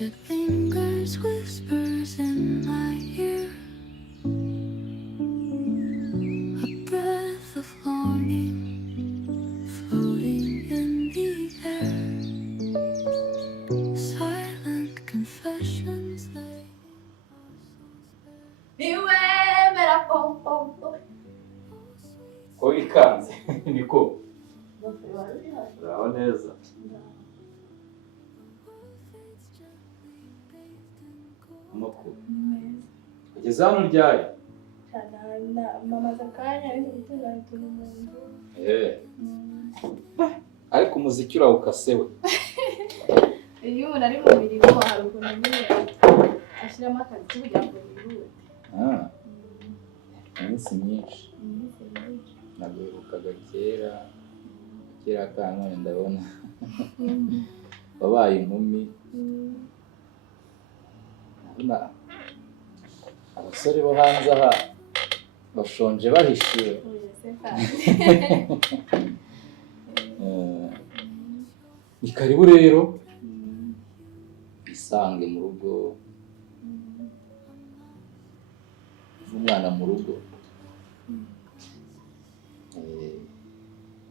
your fingers whispers in my ear, a breath of longing floating in the air, silent confessions laying our souls bare. Niwe mera pom pom pom. Ko ikanze niko uraho neza. Amakuru ugeze hano ryari? Mama zakanya ariko gutunganya utuntu mu nzu. Ariko umuziki urawukasewe. Iyo umuntu ari mu mirimo hari ukuntu nyine ashyiramo akazi kugira ngo yihute. Iminsi myinshi naguherukaga kera kanone ndabona wabaye inkumi. Ndabona abasore bo hanze aha bashonje bahishiwe. Ni karibu rero isange mu rugo, umwana mu rugo.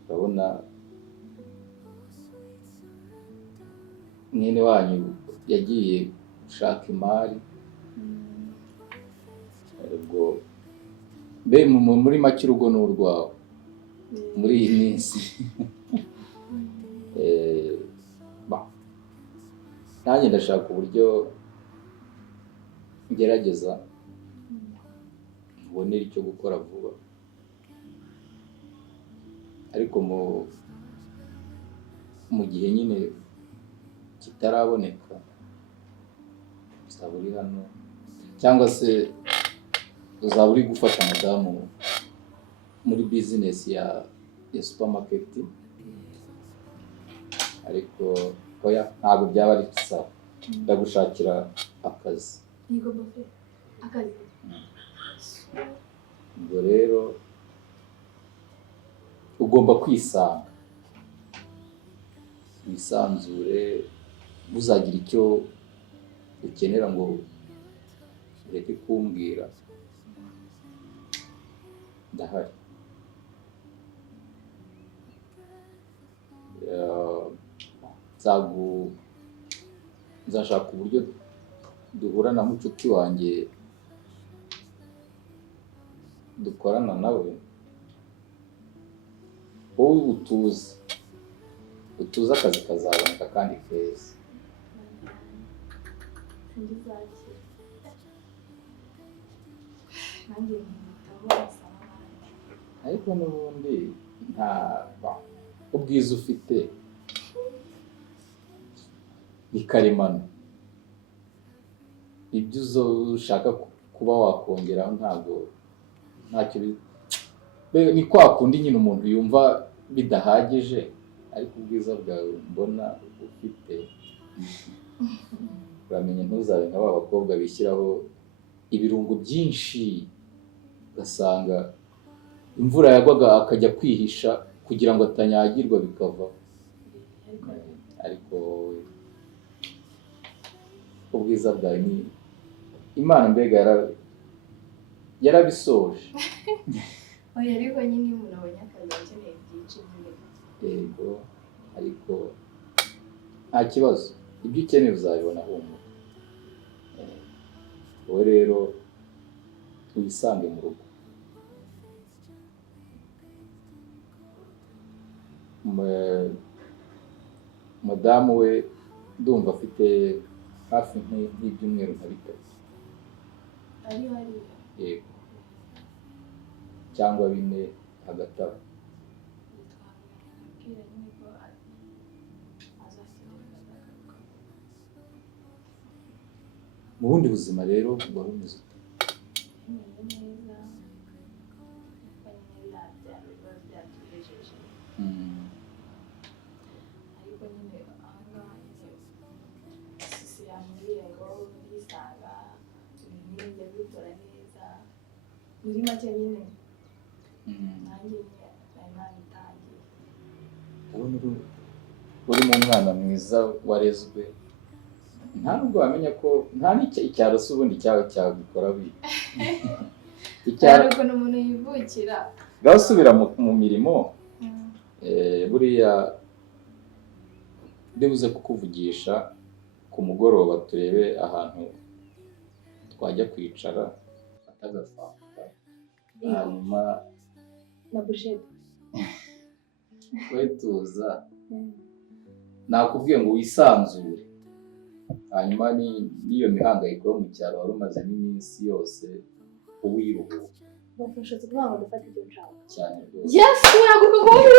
Urabona mwene wanyu yagiye gushaka imari, ubwo mbe muri make urugo ni urwawe muri iyi minsi. Nanjye ndashaka uburyo ngerageza mbonera icyo gukora vuba, ariko mu gihe nyine kitaraboneka uzaba uri hano cyangwa se uzaba uri gufasha madamu muri bizinesi ya supermarket, ariko oya ntabwo byaba ari sawa. Ndagushakira akazi. Yego bofe. Akazi. Ubwo rero ugomba kwisanga, wisanzure, uzagira icyo ukenera ngo ureke kumbwira, ndahari. Nzashaka uburyo duhura na mucuti wanjye dukorana nawe, wowe utuze akazi kazaboneka kandi keza. Ariko n'ubundi nta ubwiza ufite ni karemano. Ibyo ushaka kuba wakongeraho ntabwo ntacyo ni kwa kundi nyine umuntu yumva bidahagije, ariko ubwiza bwawe mbona ufite uramenye ntuzabe nka ba bakobwa bishyiraho ibirungo byinshi ugasanga imvura yagwaga akajya kwihisha kugira ngo atanyagirwa bikavaho. Ariko ubwiza bwawe ni Imana mbega yarabisoje. Oya ariko nyine umuntu abonye akazi akeneye byinshi nyine. Yego ariko nta kibazo, ibyo ukeneye uzabibona humura. Wowe rero tuyisange mu rugo. Madamu we ndumva afite hafi nk'ibyumweru nka bitatu. Yego cyangwa 4 hagati aho. Mu bundi buzima rero wari umeze ute? muri make nyine nanjye nabitangiye. Urabona uri mu mwana mwiza warezwe nta nubwo wamenya ko nta n'icyaro se ubundi cyabikora bibi. Hari ukuntu umuntu yivukira ngaho usubira mu mirimo buriya ndibuze kukuvugisha ku mugoroba turebe ahantu twajya kwicara atagafanta hanyuma na bushete wetuza nakubwiye ngo wisanzure hanyuma n'iyo mihangayiko yo mu cyaro wari umazemo iminsi yose uwiruhuka bafasha kugira ngo dufate ibyo nshaka cyane rwose. Yes, uraguka ngo muri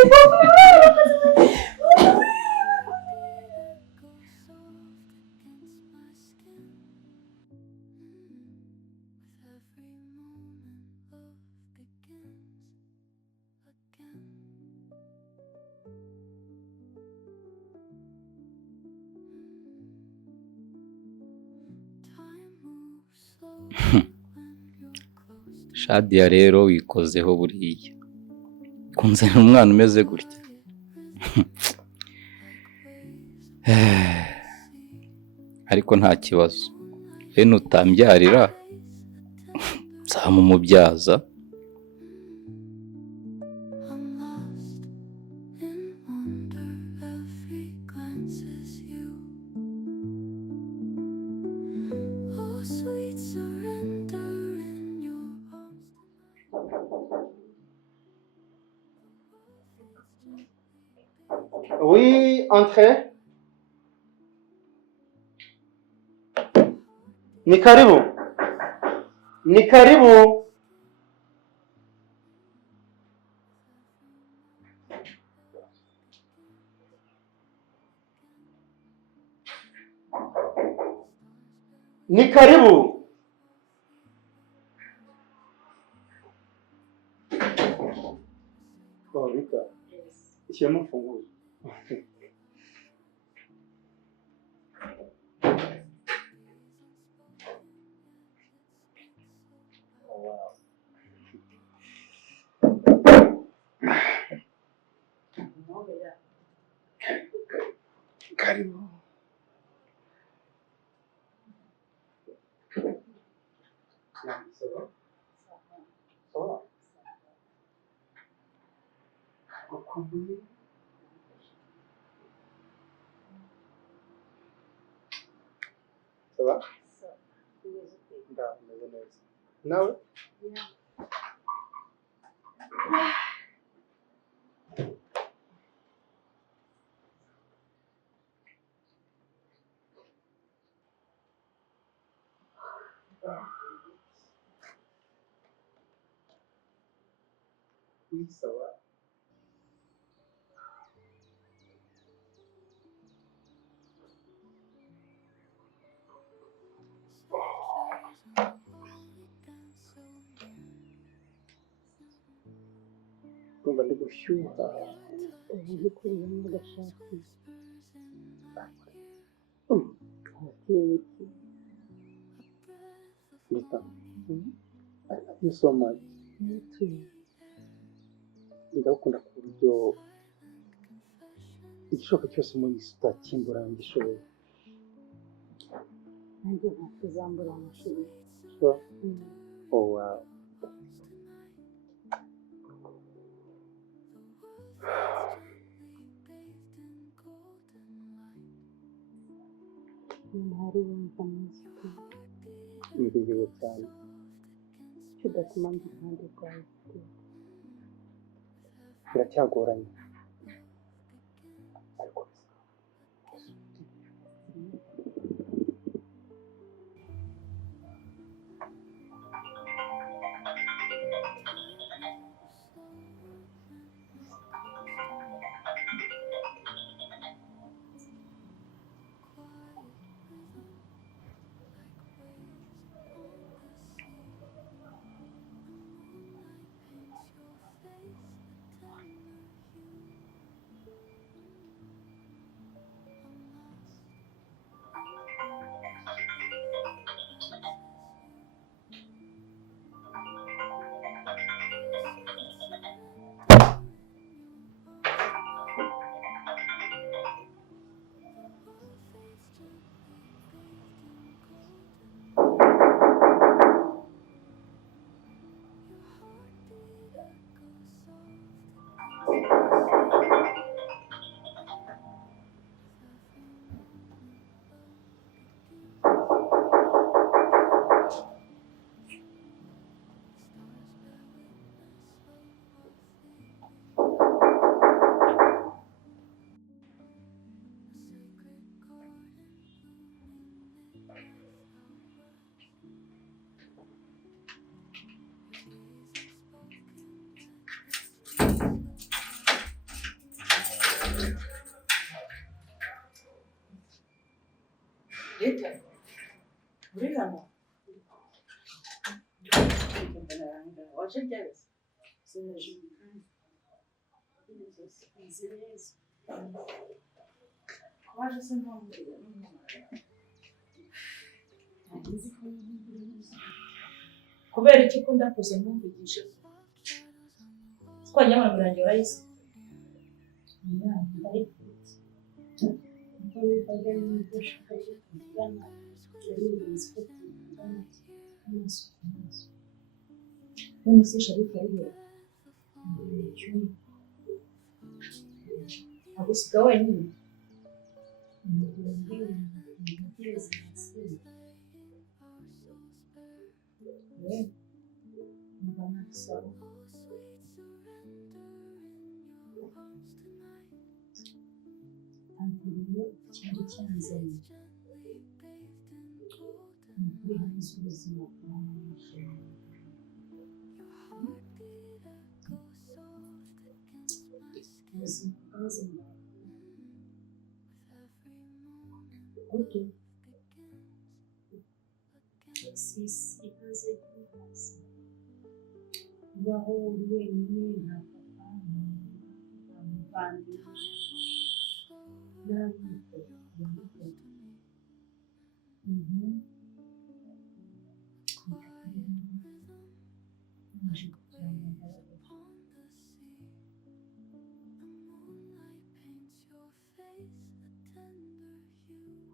Shadia rero wikozeho buriya kunzanira umwana umeze gutya ariko nta kibazo bene utambyarira nzamumubyaza. Oui, entrez. Ni karibu. Ni karibu. Ni karibu. Oh, Rita. Shyiramo urufunguzo. Karibu. Ça va? Ndameze neza. Nawe? Oui, ça va. Kumva ndi gushyuha. Ubu kuriya mugashaka Rita, I love you so much. Ndagukunda ku buryo igishoboka cyose muri iyi si utakimbura ngishoboye. nanjye ntakuzambura amashuri. Sure? Oh, wow. Ntari wumva muzika Mbiriwe cyane. kidatuma ndi iruhande rwawe. Biracyagoranye. Ariko Rita, uri hano? Waje ryari? Sinaje umukanya. Waje se ntamubwira n'umwana. Ntagize ko kubera iki ko ndakuze ntumvugishe ko twajyana murangira urayise none se Sharifa arihe agusiga wenyine cyari cyanzanye kwihangiza ubuzima bwanjye ubuzima bwanzanye gute sisi imaze kubaza ubaho uri wenyine nta papa nta muvandimwe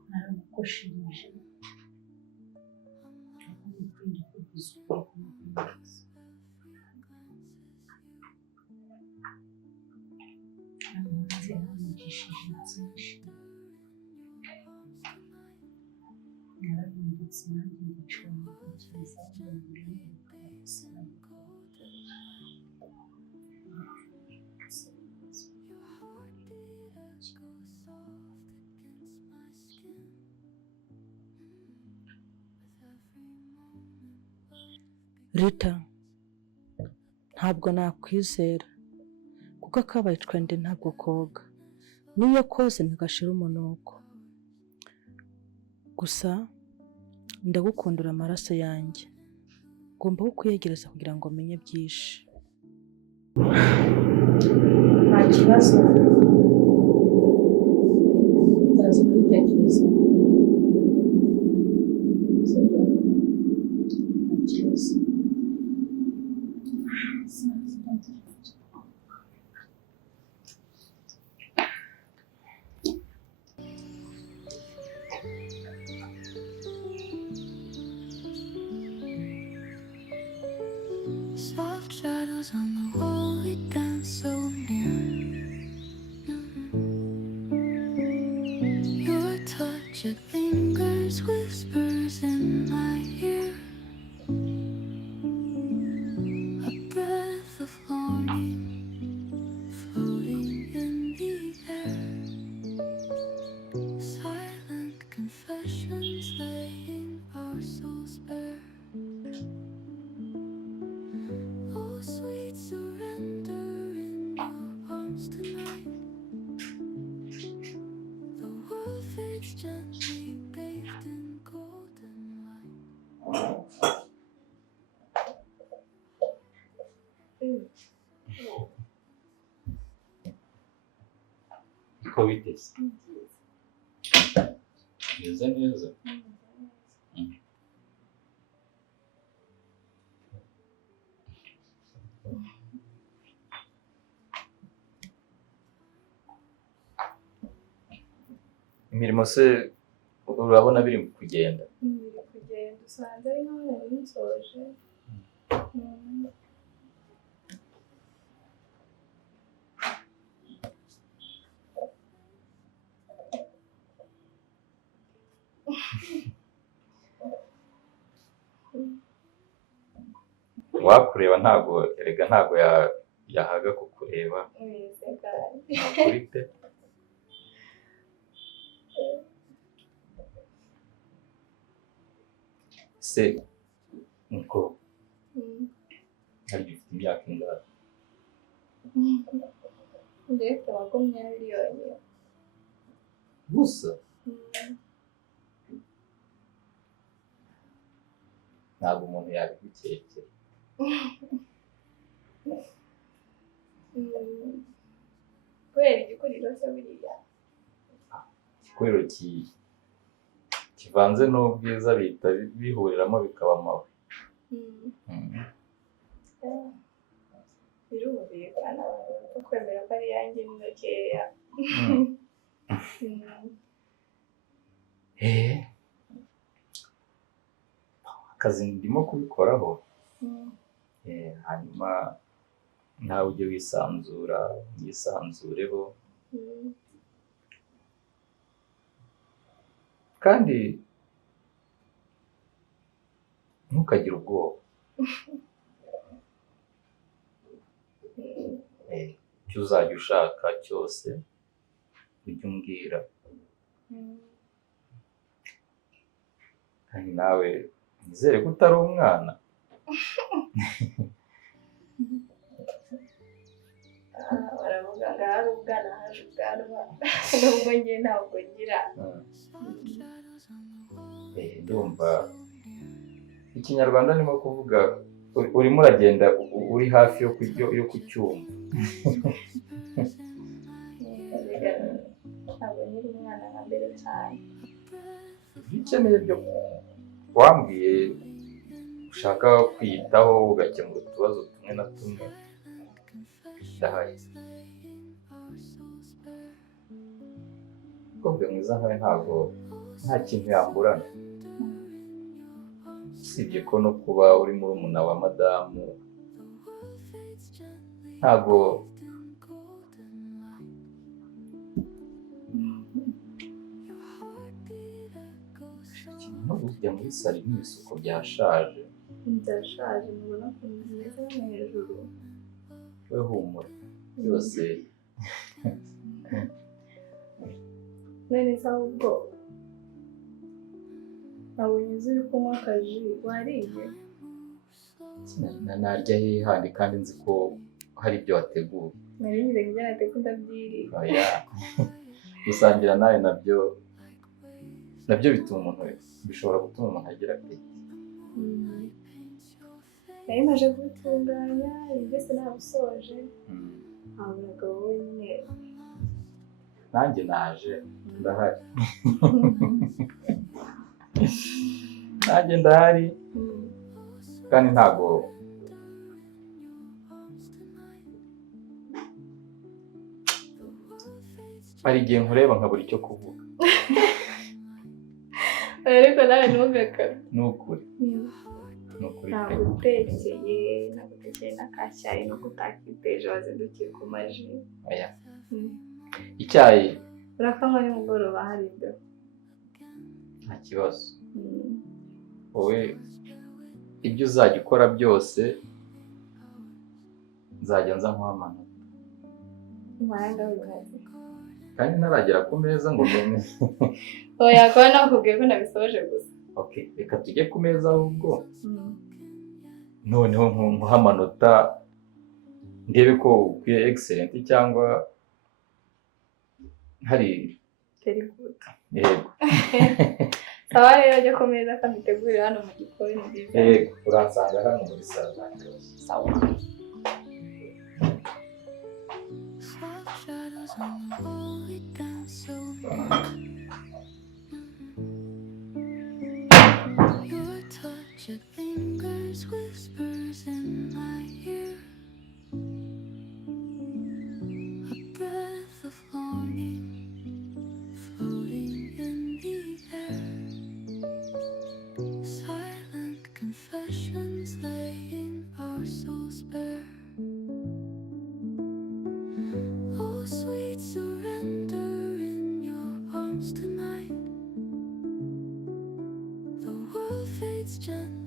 naramukoshirije akamukunda kugeza ubwo amaze amugishije byinshi narabindutse nanjye ndicwa mutekereza umubiri n'ubukasa Rita, ntabwo nakwizera kuko akabaye twende ntabwo koga niyo koze ntigashira umunuko gusa ndagukundura amaraso yanjye ngomba kukwiyegereza kugira ngo menye byinshi nta kibazo utazi kubitekereza nta kibazo Soft shadows on the wall, we dance so near. Your touch, it lingers, whispers in my ear. A breath of longing, floating in the air. Silent confessions, laying our souls bare. Oh, sweet surrender in your arms tonight. The world fades gently, bathed in golden light. Uko biteze neza neza imirimo se urabona biri kugenda biri kugenda usanze ari nkaho yari nsoje wakureba ntago erega ntago yahaga kukureba kuri pe se niko hari ufite imyaka ingahe ndetse 20 yonyine gusa ntabwo umuntu yabigukekera. kubera igikuriro se buriya Igikuriro kivanze n'ubwiza bihita bihuriramo bikaba amawe. birumvikana abantu kwemera ko ari yanjye ni gakeya. Akazi ndimo kubikoraho, hanyuma nawe ujye wisanzura, yisanzureho, kandi ntukagire ubwoba. Icyo uzajya ushaka cyose ujye umbwira, kandi nawe nizere ko utari umwana. baravuga ngo ahari ubwana haje ubwanwa nubwo njye ntabwo ngira. Ndumva ikinyarwanda ndimo kuvuga urimo uragenda uri hafi yo kucyumva. ntabwo nkiri umwana nka mbere cyane. Ibyo ukeneye byo wambwiye ushaka kwiyitaho ugakemura utubazo tumwe na tumwe ndahari. Umukobwa mwiza nkawe ntabwo nta kintu yamburana, usibye ko no kuba uri murumuna wa madamu ntabwo no kujya muri salo n'ibisuko byashaje. Byashaje mubona ko bimeze nko hejuru. We humura byose. none se ahubwo nabonye uzi uri kunywa akaji wariye. Narya hehe handi kandi nzi ko hari ibyo wateguye. nari ngize ngo ibyo nateka ndabyirira. Oya, gusangira nawe nabyo bituma umuntu, bishobora gutuma umuntu agira apeti. nari maje kubitunganya ibi byose nabisoje, haburaga wowe nyine. Nanjye naje ndahari. Nanjye ndahari kandi ntabwo hari igihe nkureba nkabura icyo kuvuga. ariko nawe ntugakara. Ni ukuri pe. nagutekeye n'akacyayi nuko utakiteje wazindukiye ku maji. Oya, icyayi urakanywa nimugoroba hari imbeho. nta kibazo. Wowe ibyo uzajya ukora byose nzajya nza nkuha amanota. Impanga w'ibihari. Kandi ntaragera ku meza ngo menye. oya kuba nakubwiye ko nabisoje gusa. Okay, reka tujye ku meza ahubwo. Noneho nkuha amanota ndebe ko ukwiye excellent cyangwa hari very good. Yego. sawa rero jya ku meza kamitegurire hano mu gikoni nziza. Yego, uransanga hano muri salo. sawa. Soft shadows on the wall, we dance so your touch of fingers whispers in my ear, a breath of longing floating in the air, silent confessions laying our souls bare. Oh, sweet surrender in your arms tonight. The world fades gently.